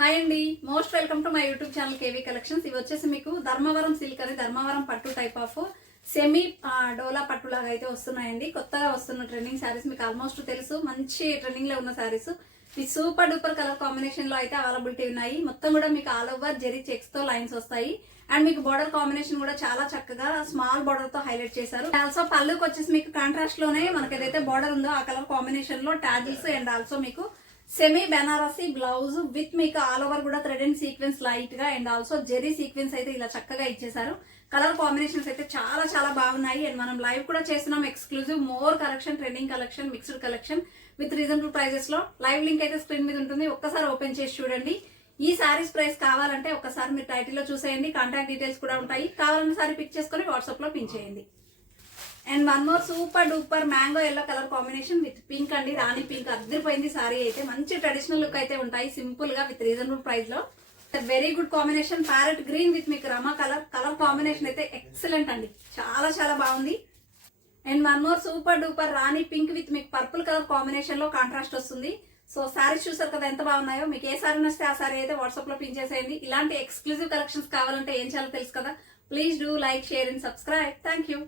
Hi అండి. Most welcome to my YouTube channel KV collections. ఇవి వచ్చేసి మీకు ధర్మవరం సిల్క్ అని ధర్మవరం పట్టు టైప్ ఆఫ్ సెమీ డోలా పట్టు లాగా అయితే వస్తున్నాయండి. కొత్తగా వస్తున్న ట్రెండింగ్ శారీస్ మీకు ఆల్మోస్ట్ తెలుసు. మంచి ట్రెండింగ్లో ఉన్న శారీస్. ఈ సూపర్ డూపర్ కలర్ కాంబినేషన్లో అయితే అవైలబిలిటీ ఉన్నాయి. మొత్తం కూడా మీకు ఆల్ ఓవర్ జెరీ చెక్స్తో లైన్స్ వస్తాయి. అండ్ మీకు బార్డర్ కాంబినేషన్ కూడా చాలా చక్కగా స్మాల్ బార్డర్తో హైలైట్ చేశారు. ఆల్సో పళ్ళుకి వచ్చేసి మీకు కాంట్రాస్ట్లోనే మనకి ఏదైతే బార్డర్ ఉందో ఆ కలర్ కాంబినేషన్లో టాజిల్స్ అండ్ ఆల్సో మీకు సెమీ బెనారసీ బ్లౌజ్ విత్ మీకు ఆల్ ఓవర్ కూడా థ్రెడ్ అండ్ సీక్వెన్స్ లైట్గా అండ్ ఆల్సో జెరీ సీక్వెన్స్ అయితే ఇలా చక్కగా ఇచ్చేసారు కలర్ కాంబినేషన్స్ అయితే చాలా చాలా బాగున్నాయి. అండ్ మనం లైవ్ కూడా చేస్తున్నాం exclusive more collection trending collection mixed collection with reasonable ప్రైజెస్లో. లైవ్ లింక్ అయితే స్క్రీన్ మీద ఉంటుంది. ఒక్కసారి ఓపెన్ చేసి చూడండి. ఈ సారీస్ ప్రైస్ కావాలంటే ఒకసారి మీరు టైటిల్లో చూసేయండి. కాంటాక్ట్ డీటెయిల్స్ కూడా ఉంటాయి. కావాలన్న సారీ పిక్ చేసుకొని వాట్సాప్లో పిన్ చేయండి. And one more super duper mango yellow colour combination with pink అండి. రాణి పింక్ అద్దరిపోయింది సారీ అయితే. మంచి ట్రెడిషనల్ లుక్ అయితే ఉంటాయి. సింపుల్గా విత్ రీజనబుల్ ప్రైస్లో. Very good combination parrot green with మీకు రమా కలర్ కలర్ కాంబినేషన్ అయితే ఎక్సలెంట్ అండి. చాలా చాలా బాగుంది. And one more super duper rani pink with మీకు పర్పుల్ కలర్ కాంబినేషన్లో కాంట్రాస్ట్ వస్తుంది. సో సారీస్ చూసారు కదా ఎంత బాగున్నాయో. మీకు ఏ సారీ నచ్చితే ఆ సారీ అయితే వాట్సాప్లో పిన్ చేసేయండి. ఇలాంటి ఎక్స్క్లూజివ్ కలెక్షన్స్ కావాలంటే ఏం చేయాలో తెలుసు కదా. Please do like share and subscribe thank you